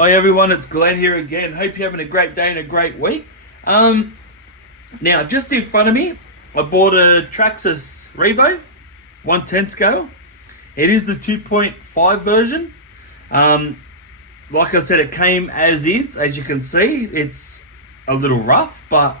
Hi everyone, it's Glenn here again. Hope you're having a great day and a great week. Now just in front of me, I bought a Traxxas Revo 110 scale. It is the 2.5 version. Like I said, it came as is. As you can see, it's a little rough, but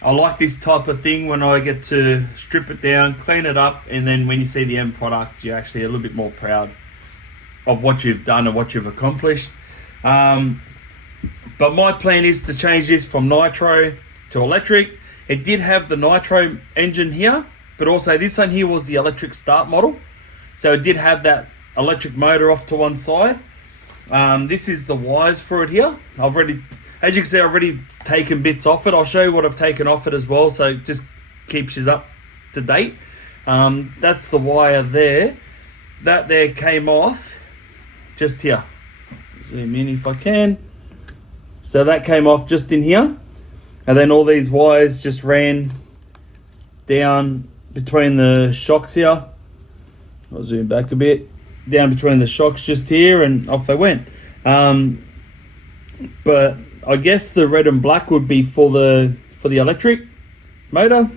I like this type of thing when I get to strip it down, clean it up, and then when you see the end product, you're actually a little bit more proud of what you've done and what you've accomplished. But my plan is to change this from nitro to electric. It did have the nitro engine here, but also this one here was the electric start model. So it did have that electric motor off to one side. This is the wires for it here. As you can see, I've already taken bits off it. I'll show you what I've taken off it as well, so it just keeps you up to date. That's the wire there. That there came off just here. Zoom in if I can. So that came off just in here, and then all these wires just ran down between the shocks here. I'll zoom back a bit. Down between the shocks just here, and off they went. But I guess the red and black would be for the electric motor.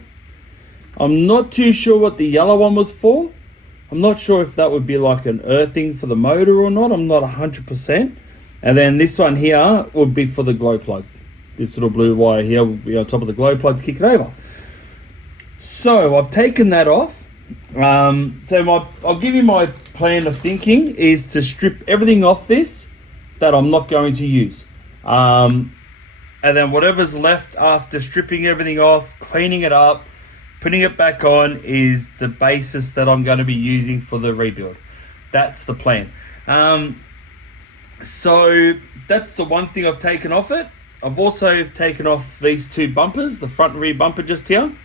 I'm not too sure what the yellow one was for. I'm not sure if that would be like an earthing for the motor or not. I'm not 100%. And then this one here would be for the glow plug. This little blue wire here will be on top of the glow plug to kick it over. So I've taken that off. I'll give you my plan of thinking is to strip everything off this that I'm not going to use. And then whatever's left after stripping everything off, cleaning it up, putting it back on is the basis that I'm going to be using for the rebuild. That's the plan. So that's the one thing I've taken off it. I've also taken off these two bumpers, the front and rear bumper just here.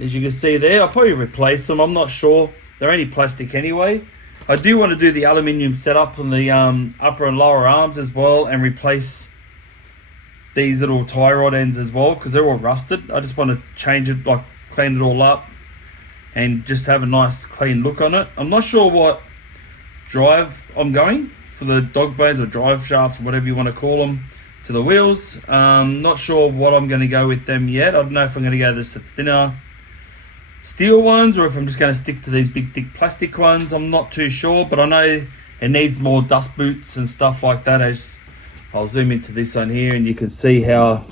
As you can see there, I'll probably replace them. I'm not sure. They're only plastic anyway. I do want to do the aluminium setup on the upper and lower arms as well, and replace these little tie rod ends as well, because they're all rusted. I just want to change it, like clean it all up and just have a nice clean look on it. I'm not sure what drive I'm going for the dog bones or drive shafts, whatever you want to call them, to the wheels. Not sure what I'm going to go with them yet. I don't know if I'm going to go this thinner steel ones or if I'm just going to stick to these big thick plastic ones. I'm not too sure, but I know it needs more dust boots and stuff like that. As I'll zoom into this one here, and you can see how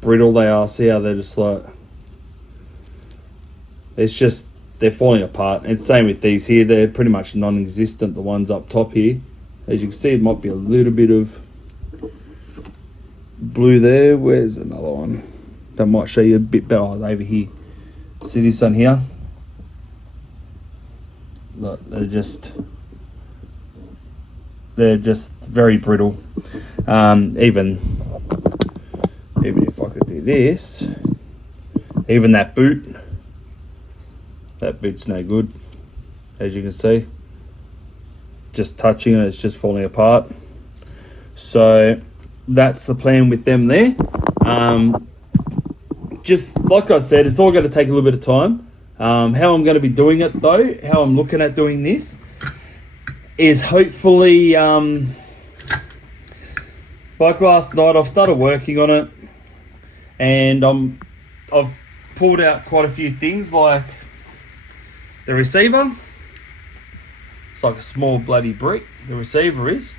brittle they are. See how they're just like, they're falling apart. And same with these here, they're pretty much non-existent, the ones up top here. As you can see, it might be a little bit of blue there. Where's another one? That might show you a bit better. Over here. See this one here? Look, they're just very brittle. Even if I could do this, even that boot's no good. As you can see, just touching it, it's just falling apart. So that's the plan with them there. Just like I said, it's all going to take a little bit of time. How I'm going to be doing it though, how I'm looking at doing this is hopefully, like last night, I've started working on it, and I've pulled out quite a few things, like the receiver. It's like a small bloody brick, the receiver is.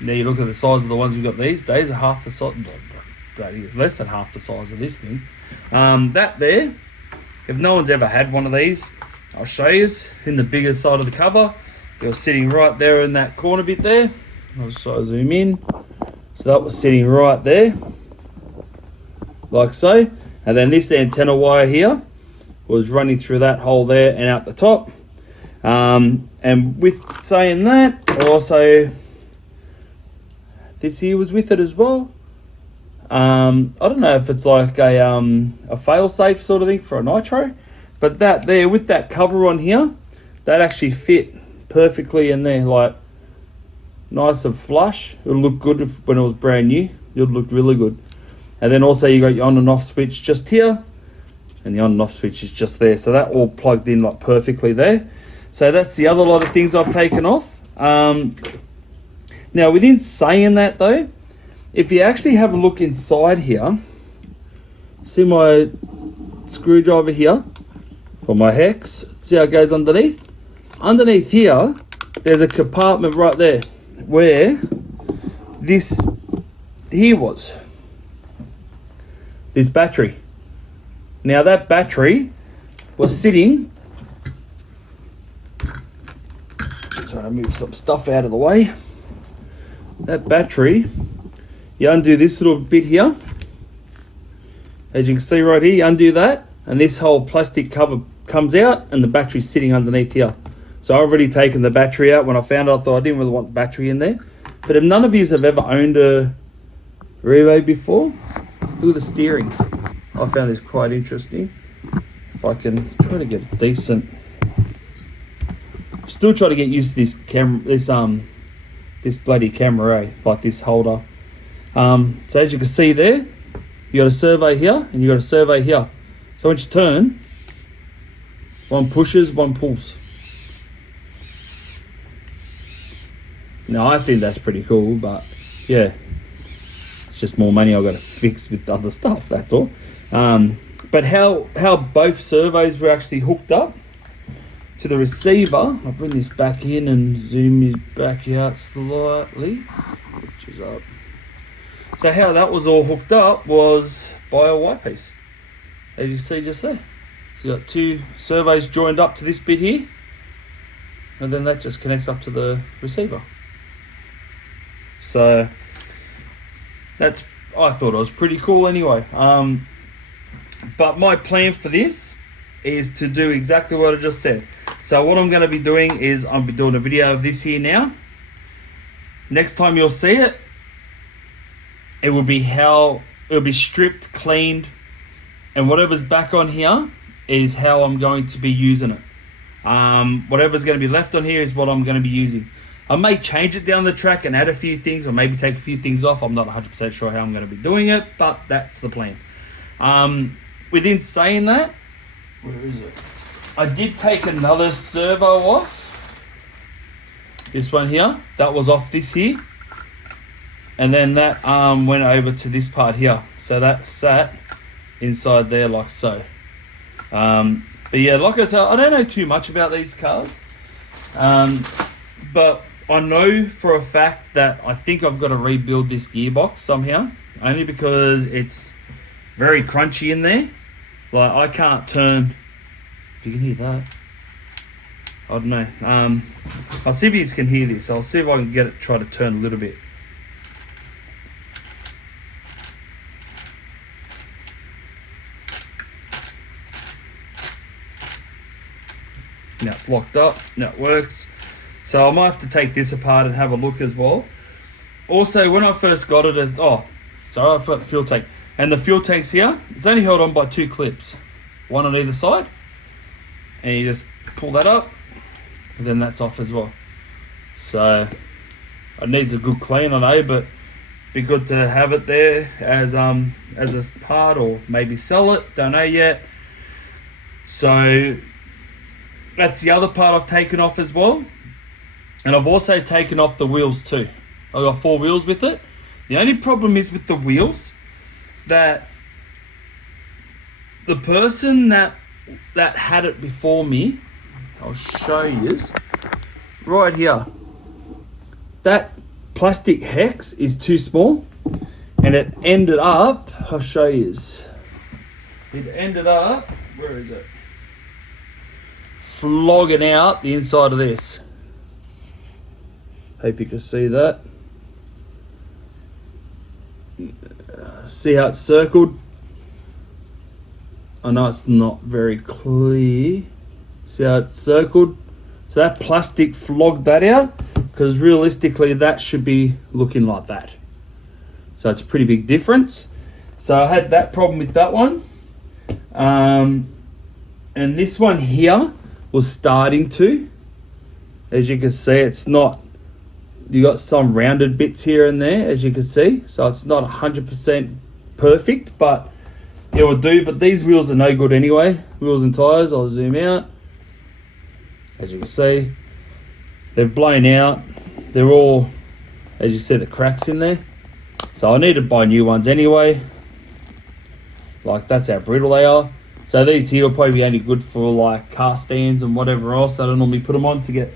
Now you look at the size of the ones we've got these days, are half the size, less than half the size of this thing. That there, if no one's ever had one of these, I'll show you in the bigger side of the cover. You're sitting right there in that corner bit there. I'll try to zoom in. So that was sitting right there, like so. And then this antenna wire here was running through that hole there and out the top. And with saying that, also this here was with it as well. I don't know if it's like a fail-safe sort of thing for a nitro, but that there with that cover on here, that actually fit perfectly in there, like nice and flush. It'll look good when it was brand new. It would look really good. And then also you got your on and off switch just here, and the on and off switch is just there. So that all plugged in like perfectly there. So that's the other lot of things I've taken off. Now, within saying that though, if you actually have a look inside here, see my screwdriver here for my hex, see how it goes underneath? Underneath here, there's a compartment right there where this here was. This battery. Now that battery was sitting, sorry, I move some stuff out of the way. That battery, you undo this little bit here. As you can see right here, you undo that, and this whole plastic cover comes out, and the battery's sitting underneath here. So I've already taken the battery out. When I found out, I thought I didn't really want the battery in there. But if none of you have ever owned a Revo before, look at the steering. I found this quite interesting. If I can try to get a decent, still try to get used to this camera, this bloody camera, like this holder. So as you can see there, you got a survey here and you got a survey here. So once you turn, one pushes, one pulls. Now I think that's pretty cool, but yeah, it's just more money I've got to fix with other stuff, that's all. But how both surveys were actually hooked up to the receiver, I'll bring this back in and zoom this back out slightly, which is up. So how that was all hooked up was by a Y piece, as you see just there. So you got two surveys joined up to this bit here, and then that just connects up to the receiver. So that's, I thought it was pretty cool anyway. But my plan for this is to do exactly what I just said. So what I'm going to be doing is I'll be doing a video of this here now. Next time you'll see it, it will be stripped, cleaned, and whatever's back on here is how I'm going to be using it. Whatever's going to be left on here is what I'm going to be using. I may change it down the track and add a few things, or maybe take a few things off. I'm not 100% sure how I'm going to be doing it, but that's the plan. Within saying that, where is it? I did take another servo off. This one here, that was off this here. And then that went over to this part here. So that sat inside there like so. But yeah, like I said, I don't know too much about these cars. But I know for a fact that I think I've got to rebuild this gearbox somehow. Only because it's very crunchy in there. Like I can't turn, if you can hear that. I don't know. I'll see if you can hear this. I'll see if I can get it, try to turn a little bit. Now it's locked up, now it works. So I might have to take this apart and have a look as well. Also, when I first got it, I forgot the fuel tank. And the fuel tank's here, it's only held on by 2 clips. One on either side. And you just pull that up, and then that's off as well. So, it needs a good clean, I know, but be good to have it there as a part, or maybe sell it, don't know yet. So, that's the other part I've taken off as well. And I've also taken off the wheels too. I've got 4 wheels with it. The only problem is with the wheels that the person that had it before me, I'll show you, right here. That plastic hex is too small, and it ended up, I'll show you. It ended up, where is it? Flogging out the inside of this. Hope you can see that. See how it's circled? I know it's not very clear. See how it's circled? So that plastic flogged that out, because realistically that should be looking like that. So it's a pretty big difference. So I had that problem with that one. And this one here was starting to. As you can see, it's not, you got some rounded bits here and there, as you can see. So it's not 100% perfect, but it will do. But these wheels are no good anyway. Wheels and tires, I'll zoom out. as you can see. They've blown out. They're all, as you see, the cracks in there. So I need to buy new ones anyway. Like, that's how brittle they are. So these here will probably be only good for like car stands and whatever else that I normally put them on to get,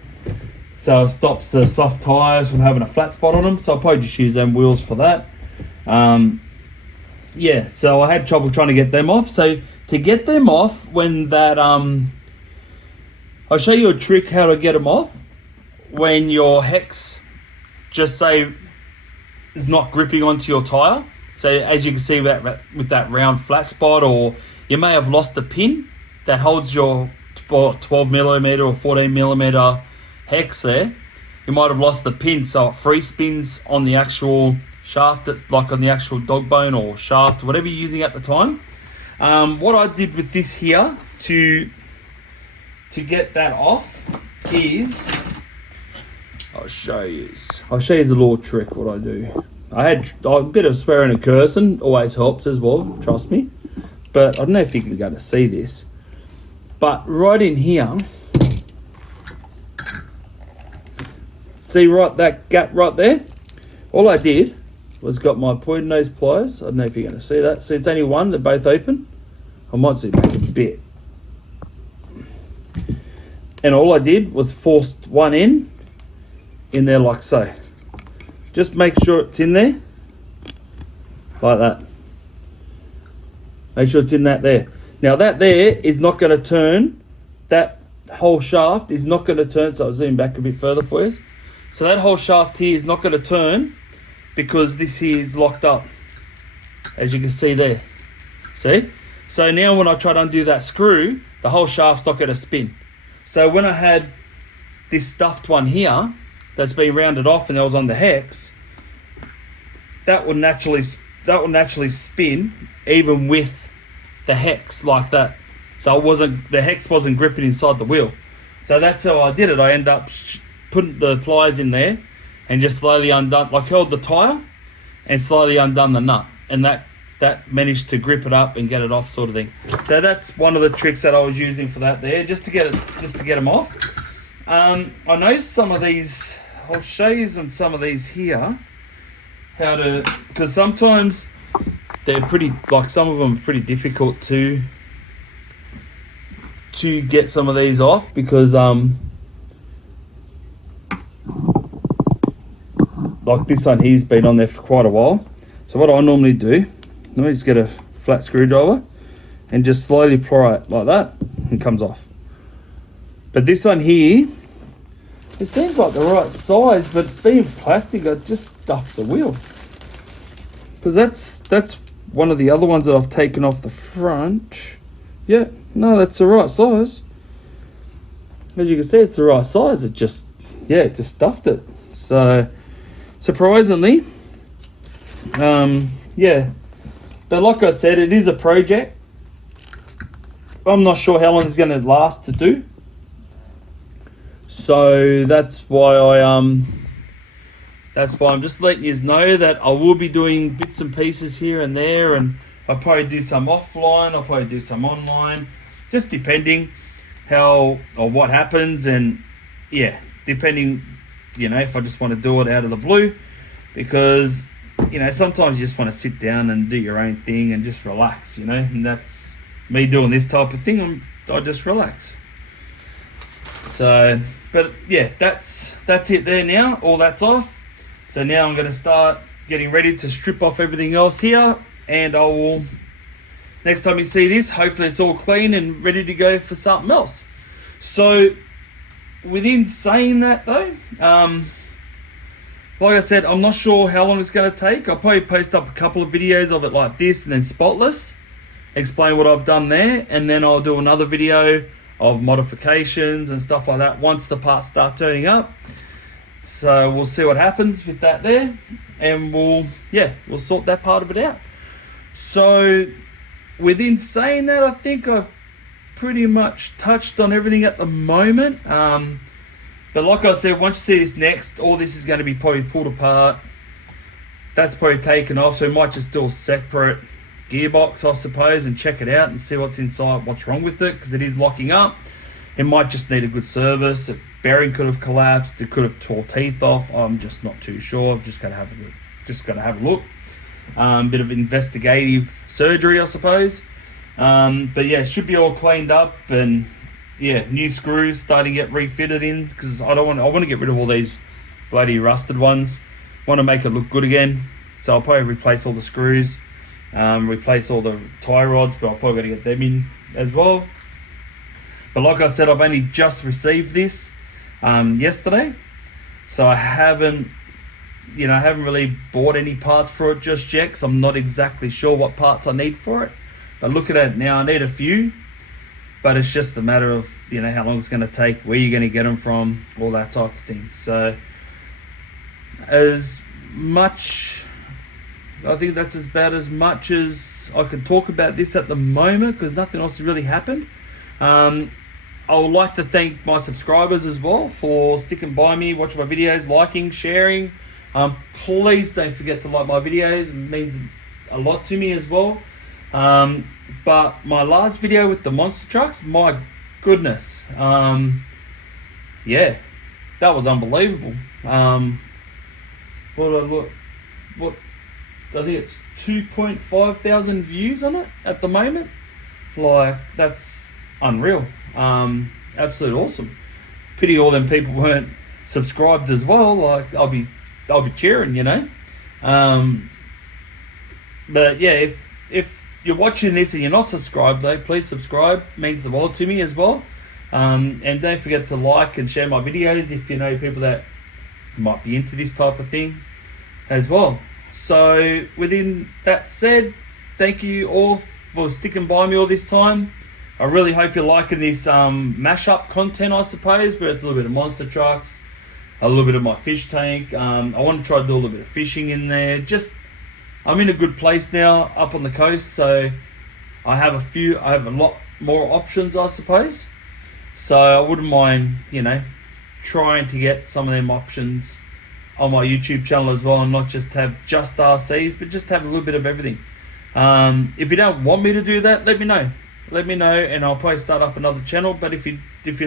so it stops the soft tyres from having a flat spot on them. So I'll probably just use them wheels for that. Yeah, so I had trouble trying to get them off. So to get them off, when that, I'll show you a trick how to get them off. When your hex, just say, is not gripping onto your tyre. So as you can see with that round flat spot, or you may have lost the pin that holds your 12mm or 14mm hex there. You might have lost the pin, so it free spins on the actual shaft, that's like on the actual dog bone or shaft, whatever you're using at the time. What I did with this here to get that off is, I'll show you a little trick what I do. I had a bit of swearing and cursing, always helps as well, trust me. But I don't know if you can go to see this. But right in here, see right that gap right there? All I did was got my pointed nose pliers. I don't know if you're going to see that. See, it's only one, they're both open. I might zoom back a bit. And all I did was forced one in there like so. Just make sure it's in there, like that. Make sure it's in that there. Now that there is not going to turn, that whole shaft is not going to turn, so I'll zoom back a bit further for you. So that whole shaft here is not going to turn because this here is locked up, as you can see there. See? So now when I try to undo that screw, the whole shaft's not going to spin. So when I had this stuffed one here, that's been rounded off and that was on the hex, that will naturally spin even with the hex like that. So the hex wasn't gripping inside the wheel. So that's how I did it. I ended up putting the pliers in there and just slowly undone, like held the tire and slowly undone the nut, and that managed to grip it up and get it off, sort of thing. So that's one of the tricks that I was using for that there, just to get them off. I know some of these, I'll show you some of these here, how to, because sometimes they're pretty, like some of them are pretty difficult to get some of these off, because like this one here's been on there for quite a while. So what I normally do, let me just get a flat screwdriver and just slowly pry it like that, and it comes off. But this one here, it seems like the right size, but being plastic, I just stuffed the wheel. Because that's one of the other ones that I've taken off the front. Yeah, no, that's the right size. As you can see, it's the right size. It just stuffed it. So, surprisingly, yeah. But like I said, it is a project. I'm not sure how long it's going to last to do. So that's why I'm just letting you know that I will be doing bits and pieces here and there, and I'll probably do some offline, I'll probably do some online, just depending how or what happens, and yeah, depending, if I just want to do it out of the blue, because sometimes you just want to sit down and do your own thing and just relax, and that's me doing this type of thing. I just relax. So, but yeah, that's it there now. All that's off. So now I'm going to start getting ready to strip off everything else here, and I will, next time you see this, hopefully it's all clean and ready to go for something else. So within saying that though, like I said, I'm not sure how long it's going to take. I'll probably post up a couple of videos of it like this, and then spotless, explain what I've done there, and then I'll do another video of modifications and stuff like that once the parts start turning up. So we'll see what happens with that there, and we'll sort that part of it out. So within saying that, I think I've pretty much touched on everything at the moment. But like I said, once you see this next, all this is going to be probably pulled apart. That's probably taken off, so we might just do a separate gearbox, I suppose, and check it out and see what's inside, what's wrong with it, because it is locking up. It might just need a good service. A bearing could have collapsed. It could have tore teeth off. I'm just not too sure. I've just got to have a look. Bit of investigative surgery, I suppose. But yeah, it should be all cleaned up, and yeah, new screws starting to get refitted in, because I want to get rid of all these bloody rusted ones. Want to make it look good again. So I'll probably replace all the screws, replace all the tie rods, but I'll probably got to get them in as well. But like I said, I've only just received this yesterday, so I haven't really bought any parts for it just yet, because I'm not exactly sure what parts I need for it. But looking at it now, I need a few, but it's just a matter of, how long it's going to take, where you're going to get them from, all that type of thing. So I think that's about as much as I can talk about this at the moment, because nothing else has really happened. I would like to thank my subscribers as well for sticking by me, watching my videos, liking, sharing. Please don't forget to like my videos. It means a lot to me as well. But my last video with the monster trucks, my goodness, yeah, that was unbelievable. What I think it's 2.5 thousand views on it at the moment. Like, that's unreal. Absolute awesome. Pity all them people weren't subscribed as well. Like, I'll be cheering, But yeah, if you're watching this and you're not subscribed, though, please subscribe. It means the world to me as well. And don't forget to like and share my videos if you know people that might be into this type of thing as well. So within that said, thank you all for sticking by me all this time. I really hope you're liking this mashup content, I suppose, where it's a little bit of monster trucks, a little bit of my fish tank. I want to try to do a little bit of fishing in there. I'm in a good place now up on the coast, so I have a lot more options, I suppose. So I wouldn't mind, trying to get some of them options on my YouTube channel as well, and not just have just RCs, but just have a little bit of everything. If you don't want me to do that, let me know. Let me know, and I'll probably start up another channel. But if you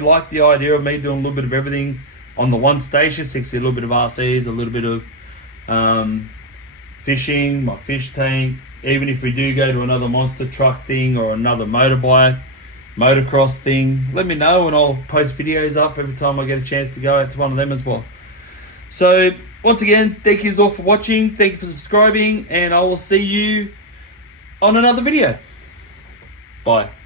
like the idea of me doing a little bit of everything on the one station, so you can see a little bit of RCs, a little bit of fishing, my fish tank, even if we do go to another monster truck thing or another motorbike, motocross thing, let me know, and I'll post videos up every time I get a chance to go out to one of them as well. So once again, thank you all for watching, thank you for subscribing, and I will see you on another video. Bye.